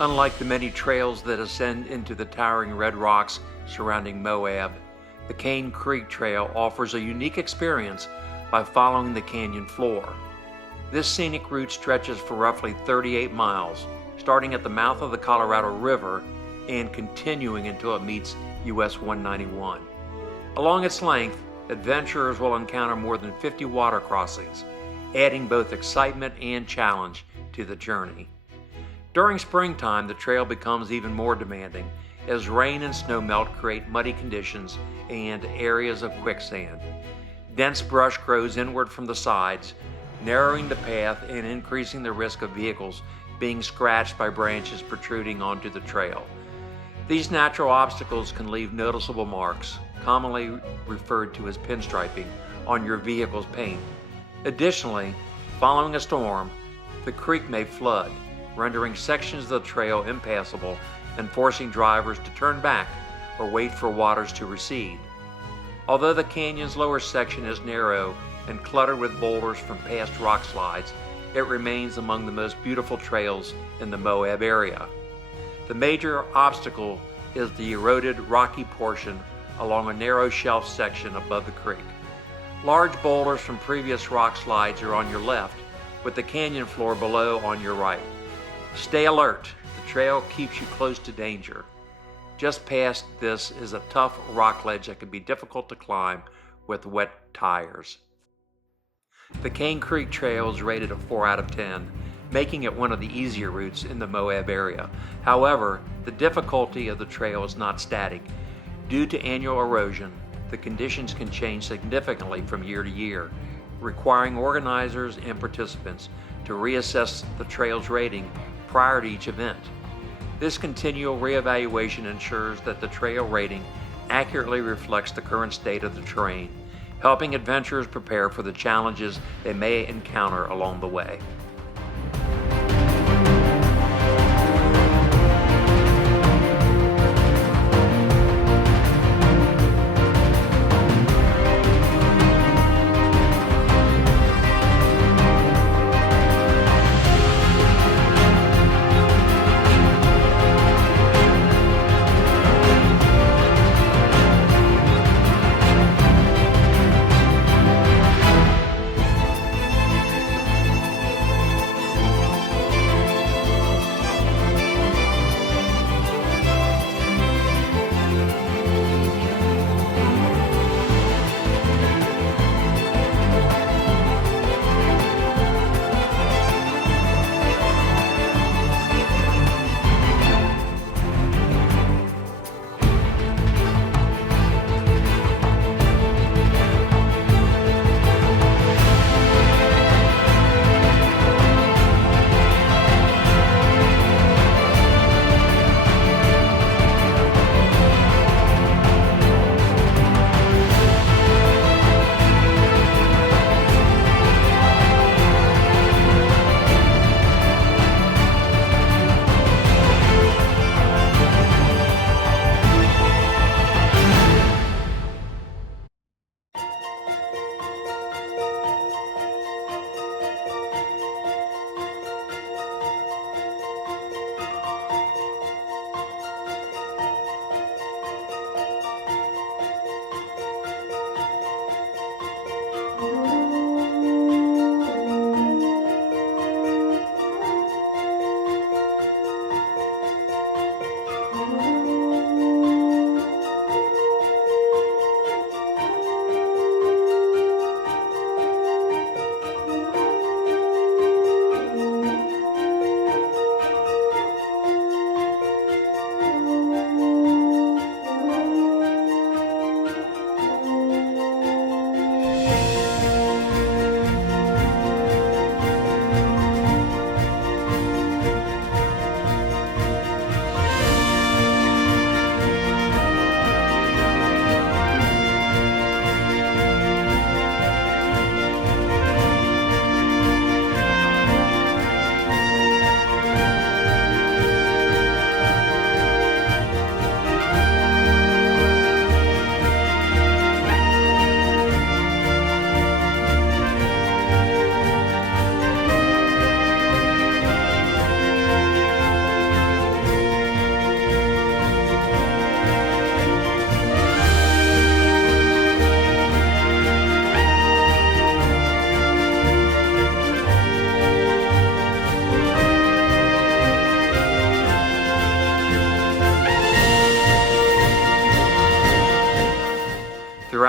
Unlike the many trails that ascend into the towering red rocks surrounding Moab, the Kane Creek Trail offers a unique experience by following the canyon floor. This scenic route stretches for roughly 38 miles, starting at the mouth of the Colorado River and continuing until it meets US 191. Along its length, adventurers will encounter more than 50 water crossings, adding both excitement and challenge to the journey. During springtime, the trail becomes even more demanding as rain and snowmelt create muddy conditions and areas of quicksand. Dense brush grows inward from the sides, narrowing the path and increasing the risk of vehicles being scratched by branches protruding onto the trail. These natural obstacles can leave noticeable marks, commonly referred to as pinstriping, on your vehicle's paint. Additionally, following a storm, the creek may flood, rendering sections of the trail impassable and forcing drivers to turn back or wait for waters to recede. Although the canyon's lower section is narrow and cluttered with boulders from past rock slides, it remains among the most beautiful trails in the Moab area. The major obstacle is the eroded rocky portion along a narrow shelf section above the creek. Large boulders from previous rock slides are on your left, with the canyon floor below on your right. Stay alert, the trail keeps you close to danger. Just past this is a tough rock ledge that can be difficult to climb with wet tires. The Kane Creek Trail is rated a 4 out of 10, making it one of the easier routes in the Moab area. However, the difficulty of the trail is not static. Due to annual erosion, the conditions can change significantly from year to year, requiring organizers and participants to reassess the trail's rating prior to each event. This continual reevaluation ensures that the trail rating accurately reflects the current state of the terrain, helping adventurers prepare for the challenges they may encounter along the way.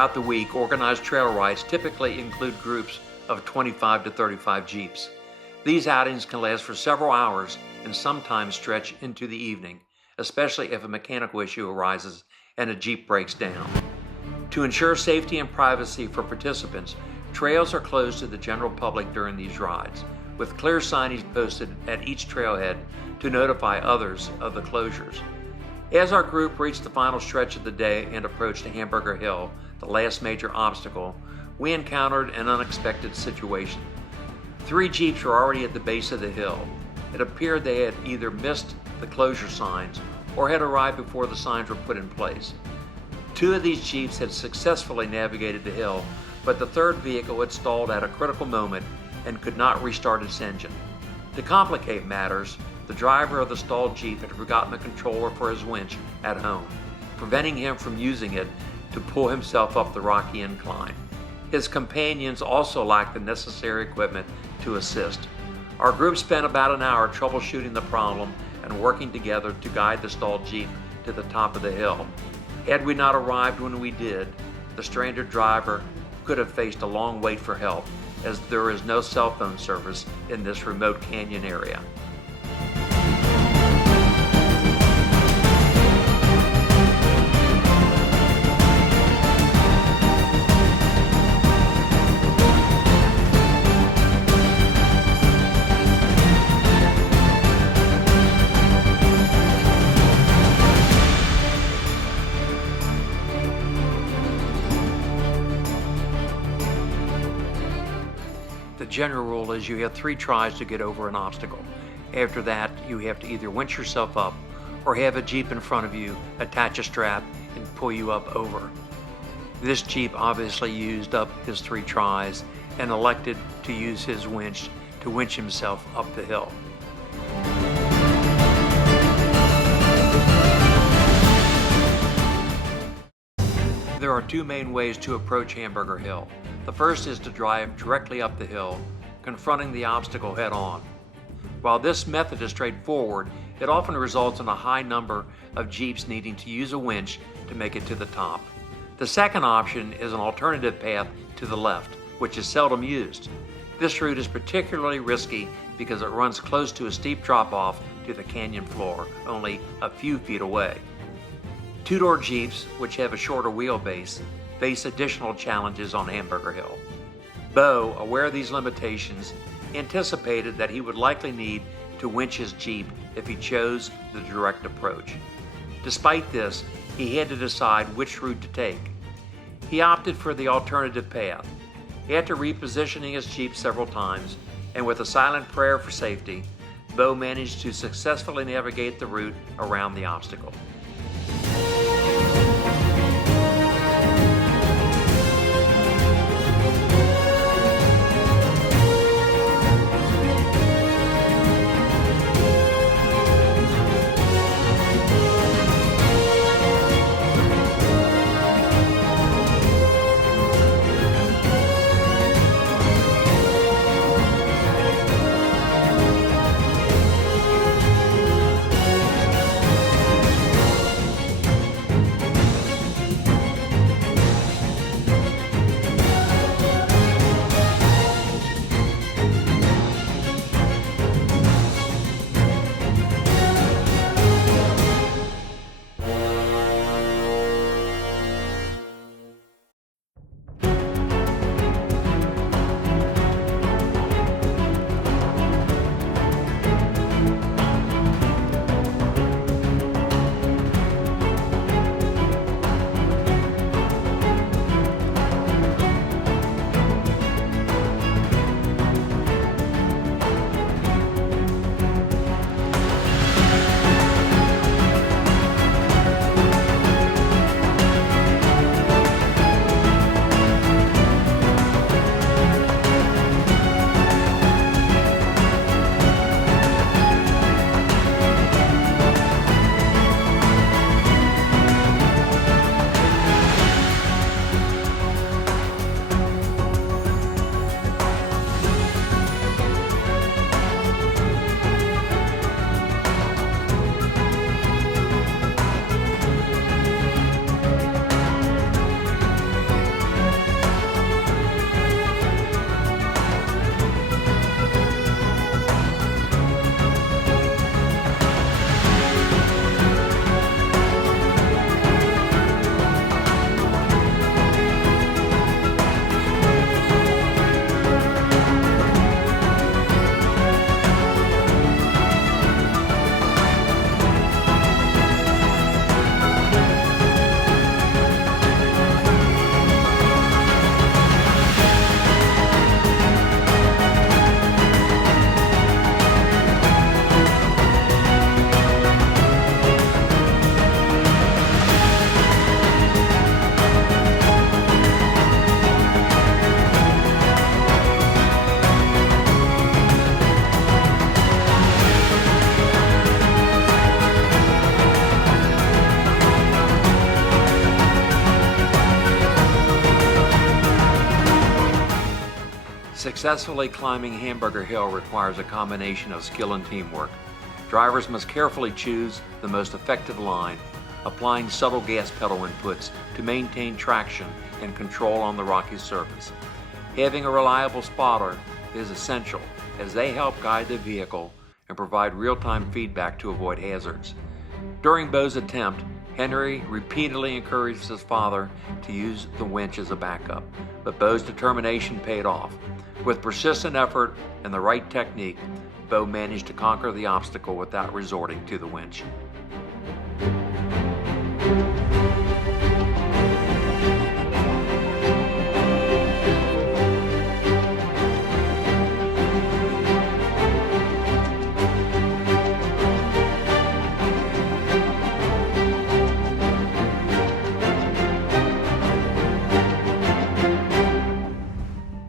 Throughout the week, organized trail rides typically include groups of 25 to 35 Jeeps. These outings can last for several hours and sometimes stretch into the evening, especially if a mechanical issue arises and a Jeep breaks down. To ensure safety and privacy for participants, trails are closed to the general public during these rides, with clear signage posted at each trailhead to notify others of the closures. As our group reached the final stretch of the day and approached Hamburger Hill, the last major obstacle, we encountered an unexpected situation. 3 Jeeps were already at the base of the hill. It appeared they had either missed the closure signs or had arrived before the signs were put in place. 2 of these Jeeps had successfully navigated the hill, but the third vehicle had stalled at a critical moment and could not restart its engine. To complicate matters, the driver of the stalled Jeep had forgotten the controller for his winch at home, preventing him from using it to pull himself up the rocky incline. His companions also lacked the necessary equipment to assist. Our group spent about an hour troubleshooting the problem and working together to guide the stalled Jeep to the top of the hill. Had we not arrived when we did, the stranded driver could have faced a long wait for help, as there is no cell phone service in this remote canyon area. The general rule is you have 3 tries to get over an obstacle. After that, you have to either winch yourself up or have a Jeep in front of you attach a strap and pull you up over. This Jeep obviously used up his 3 tries and elected to use his winch to winch himself up the hill. There are 2 main ways to approach Hamburger Hill. The first is to drive directly up the hill, confronting the obstacle head-on. While this method is straightforward, it often results in a high number of Jeeps needing to use a winch to make it to the top. The second option is an alternative path to the left, which is seldom used. This route is particularly risky because it runs close to a steep drop-off to the canyon floor, only a few feet away. 2-door Jeeps, which have a shorter wheelbase, face additional challenges on Hamburger Hill. Bo, aware of these limitations, anticipated that he would likely need to winch his Jeep if he chose the direct approach. Despite this, he had to decide which route to take. He opted for the alternative path. After repositioning his Jeep several times, and with a silent prayer for safety, Bo managed to successfully navigate the route around the obstacle. Successfully climbing Hamburger Hill requires a combination of skill and teamwork. Drivers must carefully choose the most effective line, applying subtle gas pedal inputs to maintain traction and control on the rocky surface. Having a reliable spotter is essential, as they help guide the vehicle and provide real-time feedback to avoid hazards. During Bo's attempt, Henry repeatedly encouraged his father to use the winch as a backup, but Bo's determination paid off. With persistent effort and the right technique, Bo managed to conquer the obstacle without resorting to the winch.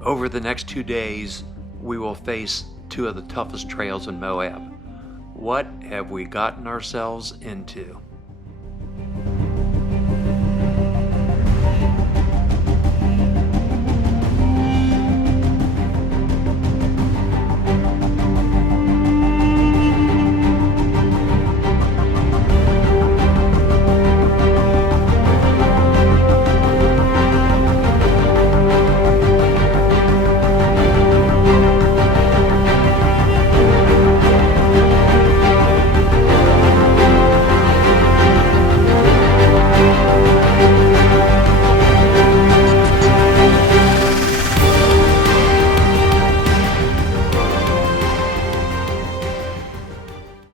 Over the next 2 days, we will face two of the toughest trails in Moab. What have we gotten ourselves into?